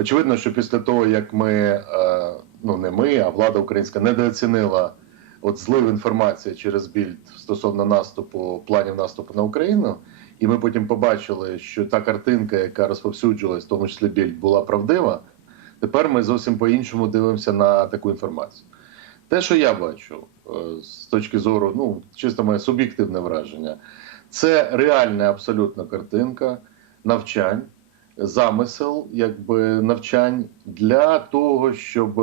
Очевидно, що після того, як ми, е, ну не ми, а влада українська недооцінила от злив інформації через більд стосовно наступу, планів наступу на Україну, і ми потім побачили, що та картинка, яка розповсюджувалась, в тому числі більд, була правдива. Тепер ми зовсім по-іншому дивимося на таку інформацію. Те, що я бачу е, з точки зору, ну чисто моє суб'єктивне враження, це реальна абсолютно картинка навчань, замисел, якби навчань для того, щоб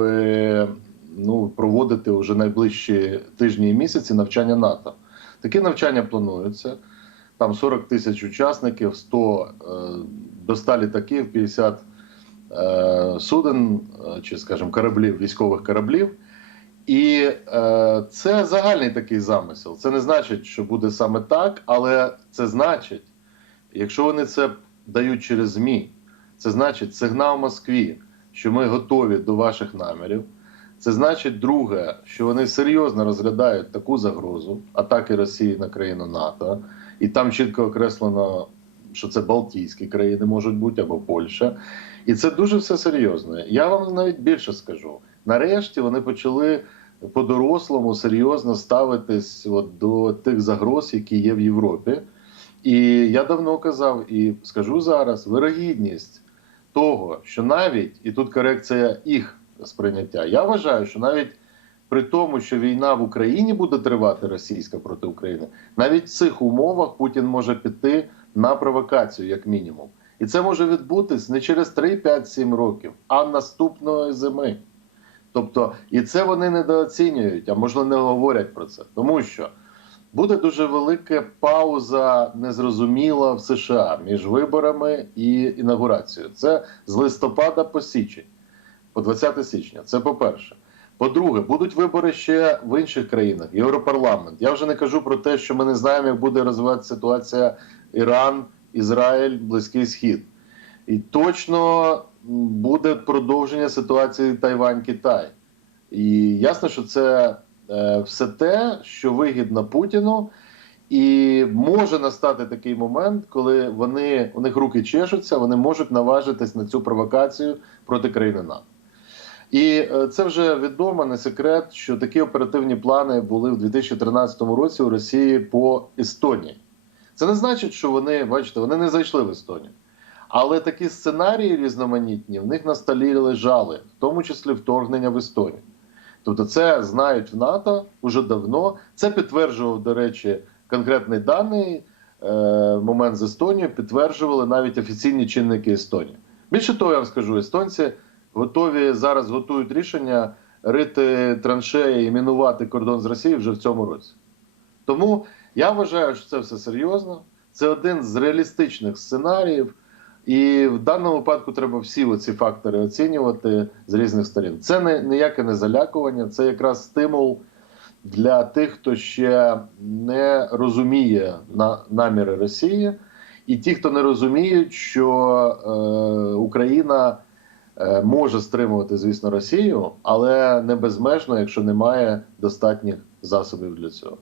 ну, проводити вже найближчі тижні і місяці навчання НАТО. Такі навчання плануються. Там 40 тисяч учасників, 100 е, до 100 літаків, 50 е, суден е, чи, скажімо, кораблів, військових кораблів. І е, це загальний такий замисел. Це не значить, що буде саме так, але це значить, якщо вони це дають через ЗМІ, це значить сигнал Москві, що ми готові до ваших намірів. Це значить, друге, що вони серйозно розглядають таку загрозу атаки Росії на країну НАТО, і там чітко окреслено, що це Балтійські країни можуть бути або Польща. І це дуже все серйозно. Я вам навіть більше скажу. Нарешті вони почали по-дорослому серйозно ставитись от до тих загроз, які є в Європі. І я давно казав і скажу зараз: вирогідність того, що навіть і тут корекція їх сприйняття. Я вважаю, що навіть при тому, що війна в Україні буде тривати російська проти України, навіть в цих умовах Путін може піти на провокацію, як мінімум. І це може відбутись не через 3, 5, 7 років, а наступної зими. Тобто, і це вони недооцінюють, а можливо не говорять про це, тому що буде дуже велика пауза незрозуміла в США між виборами і інаугурацією. Це з листопада по січень, по 20 січня. Це по-перше. По-друге, будуть вибори ще в інших країнах, Європарламент. Я вже не кажу про те, що ми не знаємо, як буде розвиватися ситуація Іран, Ізраїль, Близький Схід. І точно буде продовження ситуації Тайвань-Китай. І ясно, що це все те, що вигідно Путіну, і може настати такий момент, коли вони у них руки чешуться, вони можуть наважитись на цю провокацію проти країни НАТО. І е, це вже відомо, не секрет, що такі оперативні плани були в 2013 році у Росії по Естонії. Це не значить, що вони, бачите, вони не зайшли в Естонію. Але такі сценарії різноманітні в них на столі лежали, в тому числі вторгнення в Естонію. Тобто, це знають в НАТО уже давно. Це підтверджував, до речі, конкретний даний е, момент з Естонією, підтверджували навіть офіційні чинники Естонії. Більше того, я вам скажу, естонці готові зараз готують рішення рити траншеї і мінувати кордон з Росією вже в цьому році. Тому я вважаю, що це все серйозно. Це один з реалістичних сценаріїв. І в даному випадку треба всі оці фактори оцінювати з різних сторін. Це не ніяке не залякування, це якраз стимул для тих, хто ще не розуміє на, наміри Росії, і ті, хто не розуміють, що е, Україна е, може стримувати, звісно, Росію, але не безмежно, якщо немає достатніх засобів для цього.